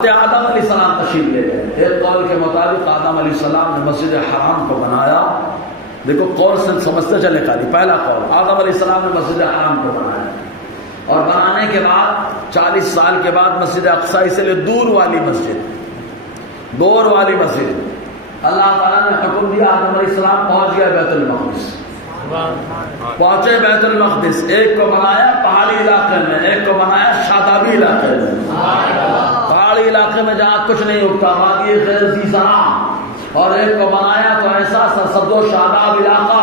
آدم علیہ السلام تشریف لے گئے۔ ایک قول کے مطابق آدم علیہ السلام نے مسجد حرام کو بنایا۔ دیکھو قول سے سمجھتے چلے خالی، پہلا قول آدم علیہ السلام نے مسجد حرام کو بنایا، اور بنانے کے بعد 40 سال کے بعد مسجد اقصی، اس لیے دور والی مسجد، دور والی مسجد، اللہ تعالیٰ نے حکم دیا آدم علیہ السلام پہنچ گیا بیت المقدس، پہنچے بیت المقدس۔ ایک کو بنایا پہاڑی علاقے میں، ایک کو بنایا شادابی علاقے میں۔ پہاڑی علاقے میں جہاں کچھ نہیں اگتا، وادی غیر ذی زرع، اور ایک کو بنایا تو ایسا سرسبز و شاداب علاقہ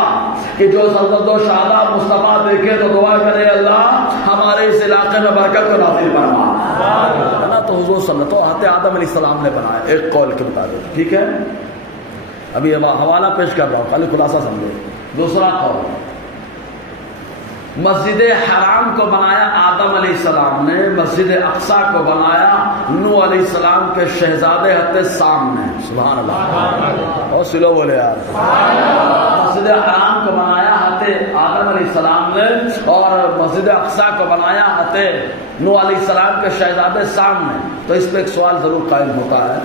کہ جو سرسبز و شاداب مصطفیٰ دیکھے تو دعا کرے اللہ ہمارے اس علاقے میں برکت کو نازل فرما۔ تو حضور صلی اللہ علیہ آدم علیہ السلام نے بنایا ایک قول کے مطابق، ٹھیک ہے۔ ابھی حوالہ پیش کر رہا ہوں، خالی خلاصہ سمجھو۔ دوسرا قول، مسجد حرام کو بنایا آدم علیہ السلام نے، مسجد اقصی کو بنایا نوح علیہ السلام کے شہزادے حضرت سام نے۔ سبحان اللہ، اور سلو بولے یار۔ مسجد حرام کو بنایا حضرت آدم علیہ السلام نے، اور مسجد اقصی کو بنایا حضرت نوح علیہ السلام کے شہزادے سام نے۔ تو اس پہ ایک سوال ضرور قائم ہوتا ہے،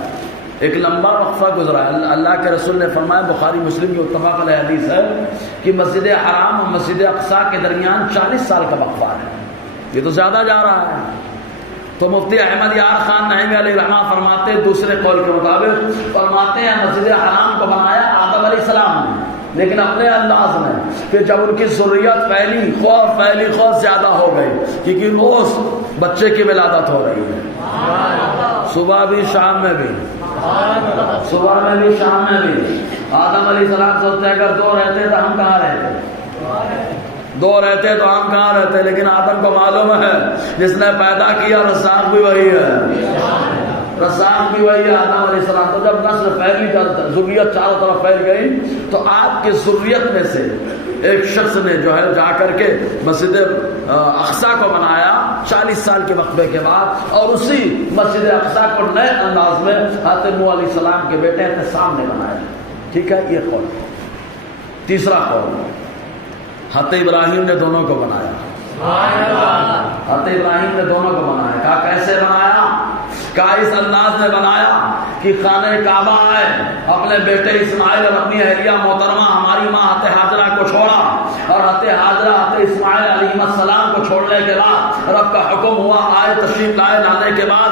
ایک لمبا وقفہ گزرا ہے، اللہ کے رسول نے فرمایا، بخاری مسلم کی متفق علیہ حدیث ہے کہ مسجد حرام اور مسجد اقصی کے درمیان 40 سال کا وقفہ ہے، یہ تو زیادہ جا رہا ہے۔ تو مفتی احمد یار خان نعیمی علیہ رحمہ فرماتے، دوسرے قول کے مطابق فرماتے ہیں مسجد حرام کو بنایا آدم علیہ السلام نے، لیکن اپنے انداز میں، کہ جب ان کی ذریت پھیلی خوف زیادہ ہو گئی، کیونکہ روز بچے کی ولادت ہو رہی ہے، صبح بھی شام میں بھی، صبح میں بھی شام میں بھی۔ آدم علیہ السلام سوچتے ہیں اگر دو رہتے تو ہم کہاں رہتے، دو رہتے تو ہم کہاں رہتے، لیکن آدم کو معلوم ہے جس نے پیدا کیا رزاق بھی وہی ہے، رزاق بھی وہی ہے آدم علیہ السلام۔ تو جب نسل پھیلی، ذریت چاروں طرف پھیل گئی، تو آپ کی ذریت میں سے ایک شخص نے جو ہے جا کر کے مسجد اقصی کو بنایا 40 سال کے وقفے کے بعد، اور اسی مسجد اقصی کو نئے انداز میں حضرت نوح علیہ السلام کے بیٹے حضرت سام نے بنایا، ٹھیک ہے۔ یہ قول۔ تیسرا قول، حضرت ابراہیم نے دونوں کو بنایا، حضرت ابراہیم نے دونوں کو بنایا۔ کہا کیسے بنایا؟ کہا اس انداز میں بنایا کہ خانہ کعبہ آئے، اپنے بیٹے اسماعیل اور اپنی اہلیہ محترمہ ہماری ماں حضرت حاجرہ کو چھوڑا، اور حضرت حاجرہ حضرت اسماعیل علیہ السلام کو چھوڑنے کے بعد رب کا حکم ہوا، آئے تشریف لائے، لانے کے بعد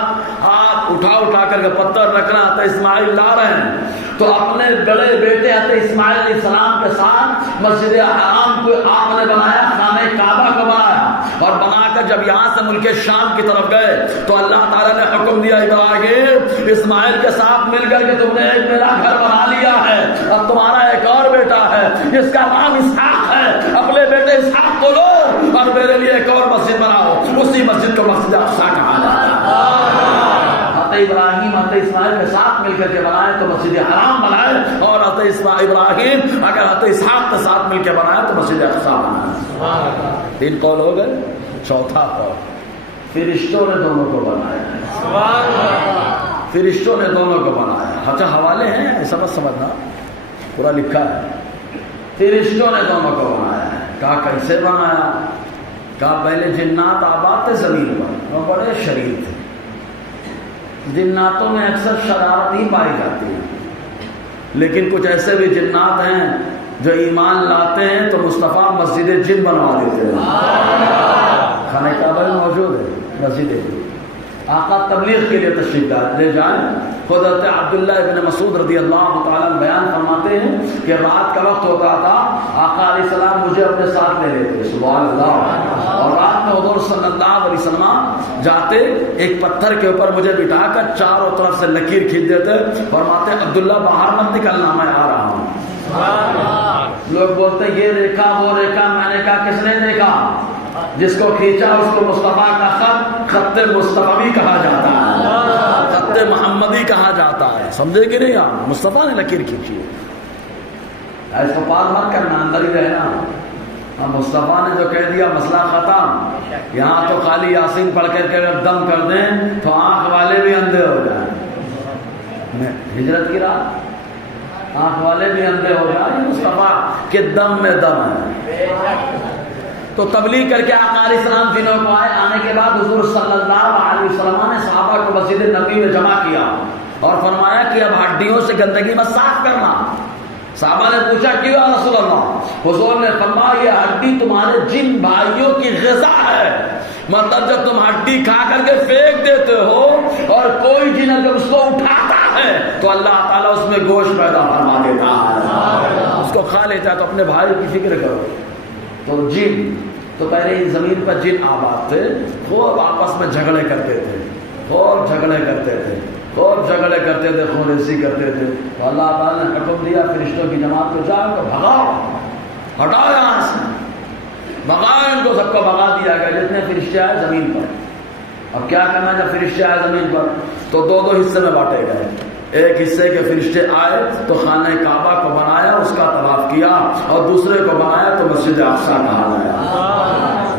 آپ اٹھا کر کے پتھر رکھنا، حضرت اسماعیل لا رہے ہیں، تو اپنے بڑے بیٹے حضرت اسماعیل علیہ السلام کے ساتھ مسجد حرام کو آپ نے بنایا، خانہ کعبہ کو بنایا، اور بنا کر جب یہاں سے ملک شام کی طرف گئے تو اللہ تعالیٰ نے حکم دیا، ابراہیم اسماعیل کے ساتھ مل کر کے تم نے ایک میرا گھر بنا لیا ہے، اب تمہارا ایک اور بیٹا ہے جس کا نام اسحاق ہے، اپنے بیٹے اسحاق کو لو اور میرے لیے ایک اور مسجد بناؤ، اسی مسجد کو مسجد اقصی کہا جاتا ہے۔ حضرت ابراہیم حضرت اسماعیل کے ساتھ مل کر کے بنائے تو مسجد حرام بنائے، اور حضرت ابراہیم اگر حضرت اسحاق کے ساتھ مل کے بنائے تو مسجد اقصی بنائے۔ 3 قول ہو گئے۔ چوتھا قول، فرشتوں نے دونوں کو بنایا، فرشتوں نے دونوں کو بنایا۔ اچھا حوالے ہیں، سمجھنا پورا لکھا ہے۔ فرشتوں نے دونوں کو بنایا۔ کہا کیسے بنایا؟ کہا پہلے جنات آباد تھے زمین پر، وہ بڑے شریر تھے، جناتوں میں اکثر شرارت ہی پائی جاتی ہے، لیکن کچھ ایسے بھی جنات ہیں جو ایمان لاتے ہیں تو مصطفیٰ مسجد جن بنوا دیتے ہیں۔ خانہ کعبہ میں موجود ہے مسجد، آقا تبلیغ کے لیے تشریف لے جائیں۔ خود حضرت عبداللہ ابن مسعود رضی اللہ تعالیٰ بیان فرماتے ہیں کہ رات کا وقت ہوتا تھا، آقا علیہ السلام مجھے اپنے ساتھ لے لیتے، سبحان اللہ، اور رات میں حضور صلی اللہ علیہ وسلم جاتے، ایک پتھر کے اوپر مجھے بٹھا کر چاروں طرف سے لکیر کھینچ دیتے، فرماتے عبداللہ باہر مت نکلنا، میں آ رہا ہوں۔ لوگ بولتے یہ دیکھا وہ دیکھا، میں نے کہا کس نے دیکھا؟ جس کو کھینچا اس کو مصطفیٰ کا خط مصطفی کہا جاتا ہے، خط محمدی کہا جاتا ہے، سمجھے کہ نہیں؟ آپ مصطفیٰ نے لکیر کھینچی ہے، ایسا پار مت کرنا، اندر ہی رہنا۔ مصطفیٰ نے جو کہہ دیا مسئلہ ختم، یہاں تو خالی یاسین پڑھ کر کے دم کر دیں تو آنکھ والے بھی اندھے ہو جائیں، ہجرت کی رات آنکھ والے بھی اندھے ہو جائیں، مصطفیٰ کے دم میں دم ہے۔ تو تبلیغ کر کے آقا علیہ السلام جنوں کو آنے کے بعد حضور صلی اللہ علیہ وسلم نے صحابہ کو مسجد نبوی میں جمع کیا اور فرمایا کہ اب ہڈیوں سے گندگی مت صاف کرنا. صحابہ نے پوچھا کیوں یا رسول اللہ؟ حضور نے فرمایا یہ ہڈی تمہارے جن بھائیوں کی غذا ہے. مطلب جب تم ہڈی کھا کر کے پھینک دیتے ہو اور کوئی جن اگر اس کو اٹھاتا ہے تو اللہ تعالیٰ اس میں گوشت پیدا فرما دیتا ہے, اس کو کھا لیتا ہے. تو اپنے بھائی کی فکر کرو. تو جن تو پہلے اس زمین پر جن آباد تھے, خوب آپس میں جھگڑے کرتے تھے, خوب جھگڑے کرتے تھے, خوب جھگڑے کرتے تھے, خون ریزی کرتے تھے. تو اللہ تعالیٰ نے حکم دیا فرشتوں کی جماعت کو جاؤ تو بھگاؤ, ہٹاؤ یہاں سے, بھگاؤ ان کو, سب کو بھگا دیا گیا جتنے فرشتے آئے زمین پر. اب کیا کرنا جب فرشتے آئے زمین پر؟ تو دو دو حصے میں بانٹے گئے. ایک حصے کے فرشتے آئے تو خانہ کعبہ کو بنایا, اس کا طواف کیا, اور دوسرے کو بنایا تو مسجد اقصی کہا گیا.